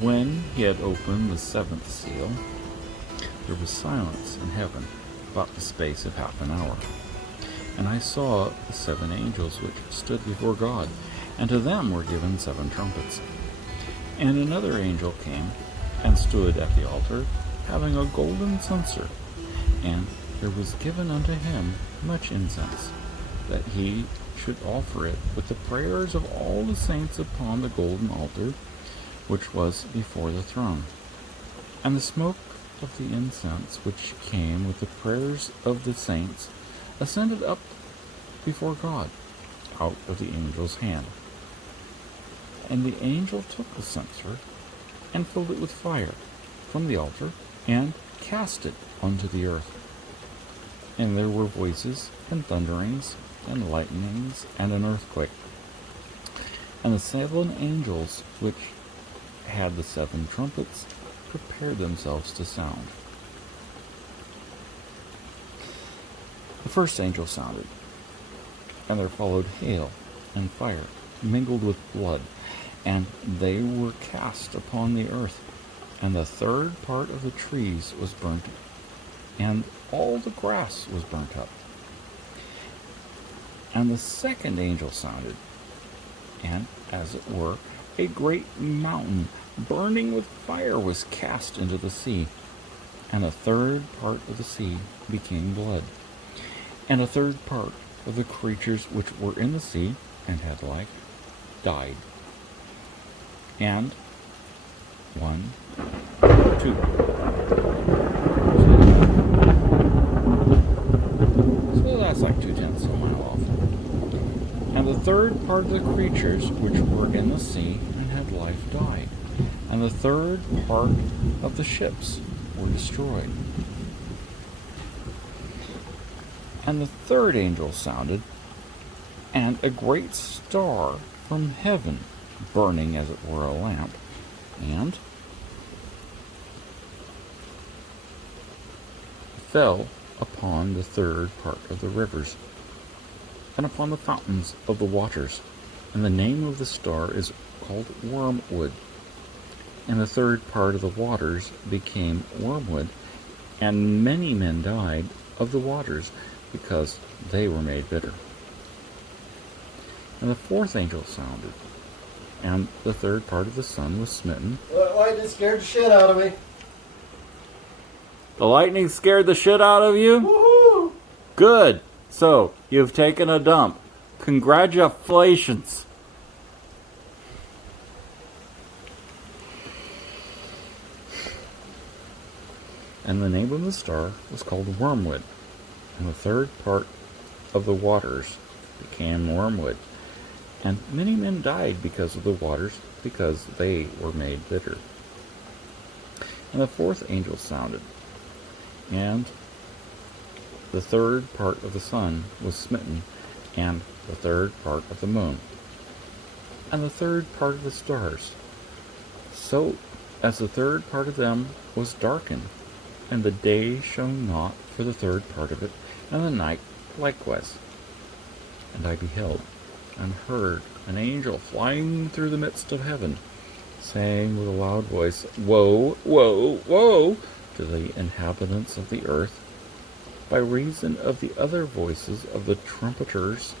when he had opened the seventh seal, there was silence in heaven about the space of half an hour. And I saw the 7 angels which stood before God, and to them were given 7 trumpets. And another angel came and stood at the altar, having a golden censer, and there was given unto him much incense, that he should offer it with the prayers of all the saints upon the golden altar, which was before the throne. And the smoke of the incense which came with the prayers of the saints ascended up before God out of the angel's hand. And the angel took the censer and filled it with fire from the altar and cast it unto the earth. And there were voices and thunderings and lightnings and an earthquake. And the 7 angels which had the 7 trumpets prepared themselves to sound. The first angel sounded, and there followed hail and fire, mingled with blood, and they were cast upon the earth. And the third part of the trees was burnt, and all the grass was burnt up. And the second angel sounded, and, as it were, a great mountain burning with fire was cast into the sea. And a third part of the sea became blood. And a third part of the creatures which were in the sea and had life died. And 1, 2. So that's like 2/10 of a mile off. And the third part of the creatures which were in the sea and had life died. And the third part of the ships were destroyed. And the third angel sounded, and a great star from heaven, burning as it were a lamp, and fell upon the third part of the rivers, and upon the fountains of the waters. And the name of the star is called Wormwood. And the third part of the waters became wormwood, and many men died of the waters, because they were made bitter. And the fourth angel sounded, and the third part of the sun was smitten. That lightning scared the shit out of me. The lightning scared the shit out of you? Woohoo! Good. So, you've taken a dump. Congratulations. And the name of the star was called Wormwood. And the third part of the waters became wormwood. And many men died because of the waters, because they were made bitter. And the fourth angel sounded, and the third part of the sun was smitten, and the third part of the moon, and the third part of the stars, so as the third part of them was darkened, and the day shone not for the third part of it, and the night likewise. And I beheld, and heard an angel flying through the midst of heaven, saying with a loud voice, Woe, woe, woe to the inhabitants of the earth, by reason of the other voices of the trumpeters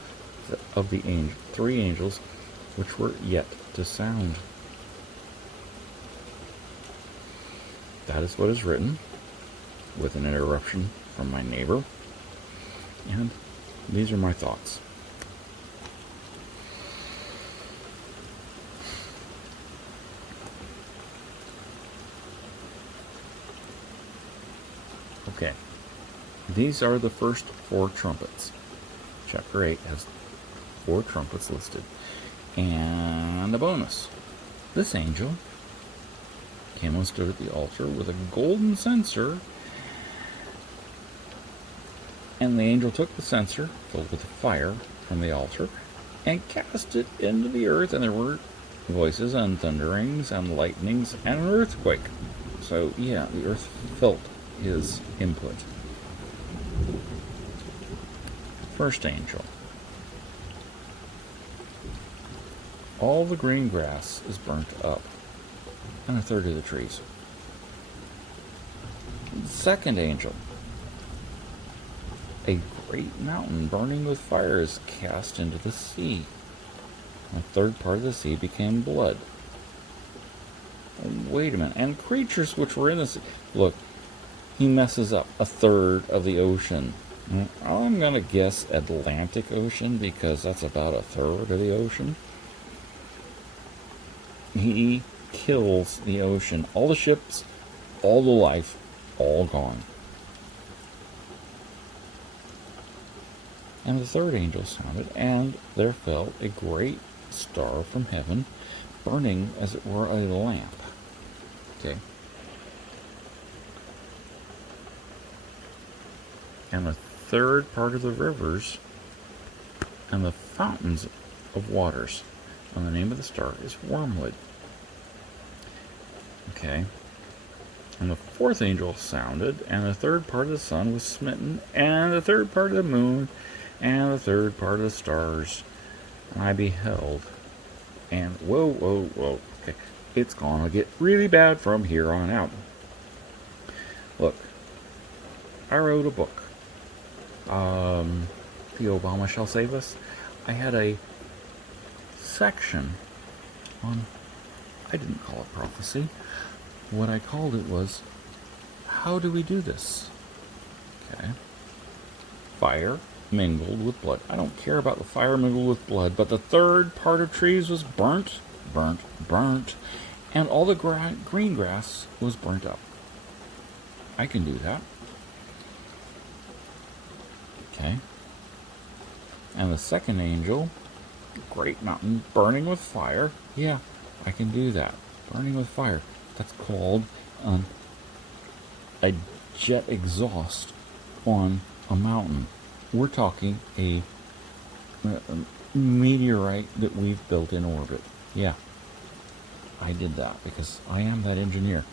of the 3 angels which were yet to sound. That is what is written, with an interruption from my neighbor, and these are my thoughts. Okay, these are the first 4 trumpets. Chapter 8 has 4 trumpets listed. And a bonus. This angel came and stood at the altar with a golden censer, and the angel took the censer, filled with fire from the altar, and cast it into the earth, and there were voices and thunderings and lightnings and an earthquake. So, yeah, the earth felt his input. First angel. All the green grass is burnt up, and a third of the trees. The second angel, a great mountain burning with fire is cast into the sea. A third part of the sea became blood. Wait a minute. And creatures which were in the sea. Look, he messes up a third of the ocean. I'm going to guess Atlantic Ocean because that's about a third of the ocean. He kills the ocean. All the ships, all the life, all gone. And the third angel sounded, and there fell a great star from heaven, burning as it were a lamp. Okay. And the third part of the rivers and the fountains of waters. And the name of the star is Wormwood. Okay. And the fourth angel sounded, and the third part of the sun was smitten, and the third part of the moon, and the third part of the stars. And I beheld, and whoa. Okay, it's gonna get really bad from here on out. Look, I wrote a book. The Obama Shall Save Us. I had a section on, I didn't call it prophecy. What I called it was, how do we do this? Okay. Fire mingled with blood. I don't care about the fire mingled with blood, but the third part of trees was burnt, and all the green grass was burnt up. I can do that. Okay. And the second angel, great mountain burning with fire. Yeah, I can do that. Burning with fire. That's called a jet exhaust on a mountain. We're talking a meteorite that we've built in orbit. Yeah, I did that because I am that engineer.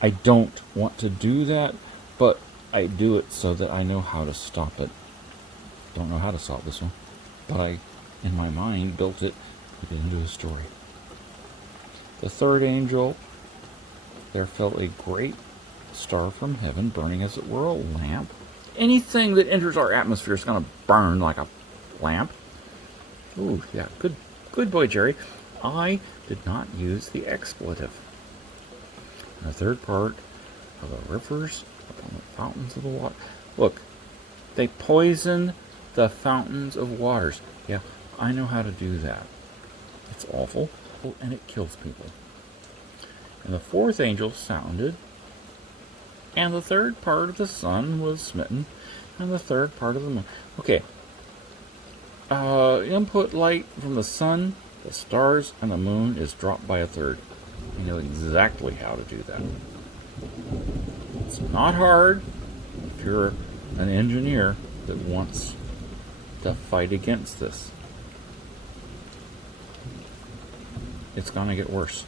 I don't want to do that, but I do it so that I know how to stop it. Don't know how to stop this one, but I, in my mind, built it, put it into a story. The third angel, there fell a great star from heaven, burning as it were a lamp. Anything that enters our atmosphere is going to burn like a lamp. Ooh, yeah, good boy, Jerry. I did not use the expletive. And the third part of the rivers upon the fountains of the water. Look, they poison the fountains of waters. Yeah, I know how to do that. It's awful, and it kills people. And the fourth angel sounded, and the third part of the sun was smitten, and the third part of the moon. Okay. Input light from the sun, the stars, and the moon is dropped by a third. You know exactly how to do that. It's not hard if you're an engineer that wants to fight against this. It's going to get worse.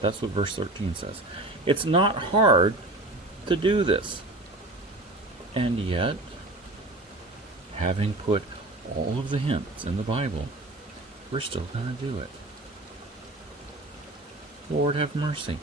That's what verse 13 says. It's not hard to do this. And yet, having put all of the hints in the Bible, we're still going to do it. Lord have mercy.